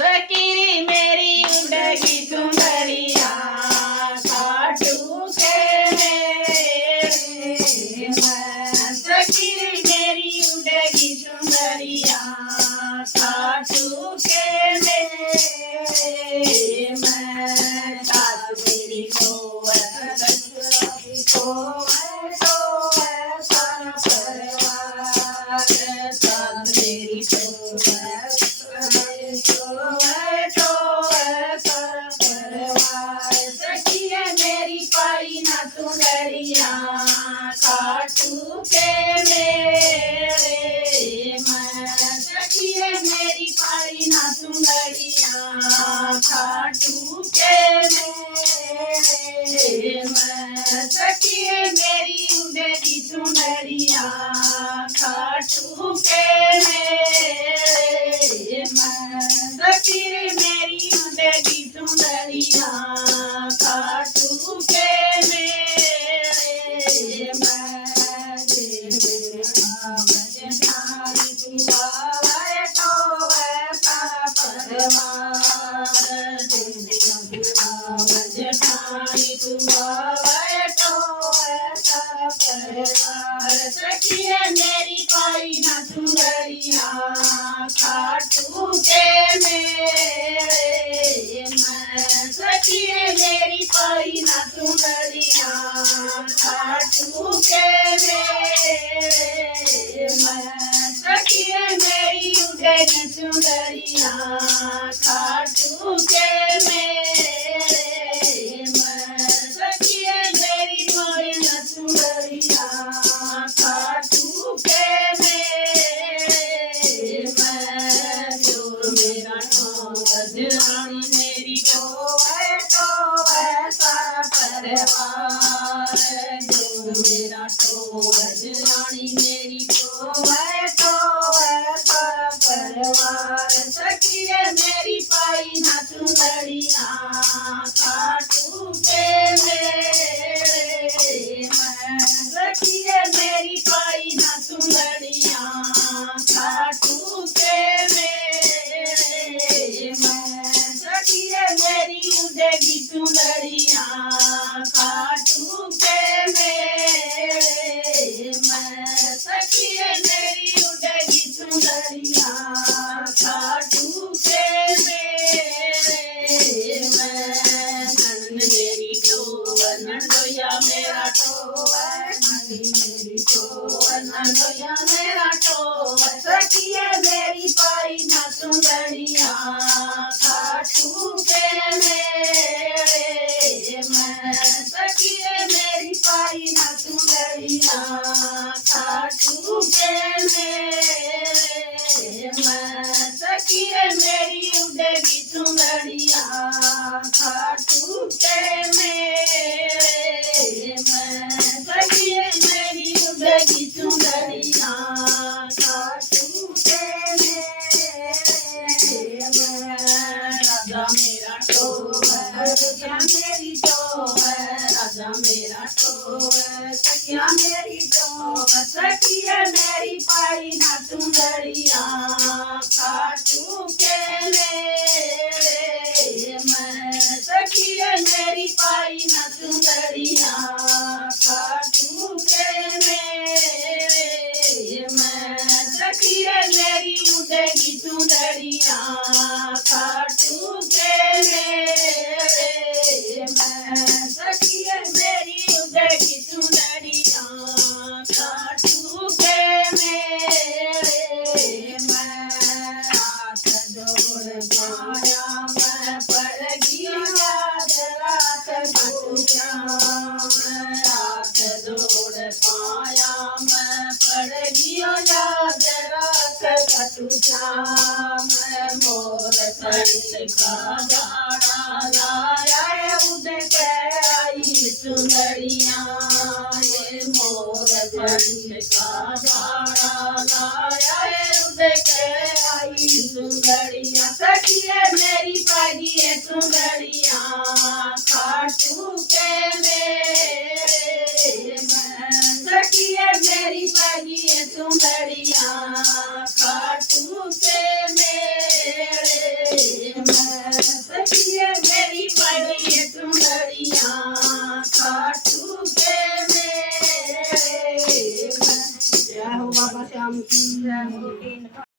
सकीरी मेरी उड़गी चुनरिया खाटू के मेरे मैं सकीरी मेरी उड़गी चुनरिया खाटू के मेरे मैं सास मेरी को सारा परिवार सास मेरी खाटू के मेरे मैं सखिए मेरी पाई ना सुंदरिया खाटू के मेरे मैं सखिए मेरी उड़गी सुंदरिया खाटू के मेरे मैं सखिए मेरी उड़गी सुंदरिया खाटू के सखिए मेरी पाई ना सुंदरिया खाटू के मेरे मैं सखिए मेरी पाई ना सुंदरिया खाटू के मेरे मैं सखिए मेरी उड़गी सुंदरिया खाटू के मेरे मैं सखिए मेरी पाई ना सुंदरिया खाटू के मेरे मैं जो मेरा रानी मेरी को सारा परिवार जो मेरा रानी मेरी को सारा परिवार सखिए मेरी पाई ना सुंदरिया खाटू के मेरे मैं सखिए मेरी पाई ना सुंदरिया खाटू के मेरे मैं सखिए मेरी उड़गी सुंदरिया खाटू के मेरे मैं सखिए मेरी उड़गी सुंदरिया खाटू के मेरे मैं मेरी तो नंदोया मेरा तो मेरी तो नंदोया मेरा तो सखिए मेरी पाई ना सुंदरिया खाटू के मेरे मैं सखिए मेरी पाई ना सुंदरिया खाटू के मेरे मैं सखिए मेरी उड़गी सुंदरिया खाटू के मेरे मैं सखिए मेरी उड़गी सुंदरिया खाटू के मेरे राजा मेरा तो सखिया मेरी तो राजा मेरा तो सखिया मेरी तो सखिया मेरी पाई ना सुंदरिया खाटू के मेरे मैं सखिया मेरी पाई ना सुंदरिया खाटू के मेरे मैं सखिए मेरी उड़गी सुंदरिया खाटू के मेरे मैं सखिए मेरी उड़गी सुंदरिया खाटू के मेरे मैं हाथ जोड़ पाया मैं पड़ गया रात हाथ जोड़ पाया मैं पड़ गया मैं मोर संग का जाड़ा लाया उद के आई सुंदरिया ये मोर संग का जाड़ा लाया उद के आई सुंदरिया सखिए मेरी पागी सुंदरिया खाटू के मेरे मैं सखिए मेरी पागी सुंदरिया खाटू के मेरे जय हो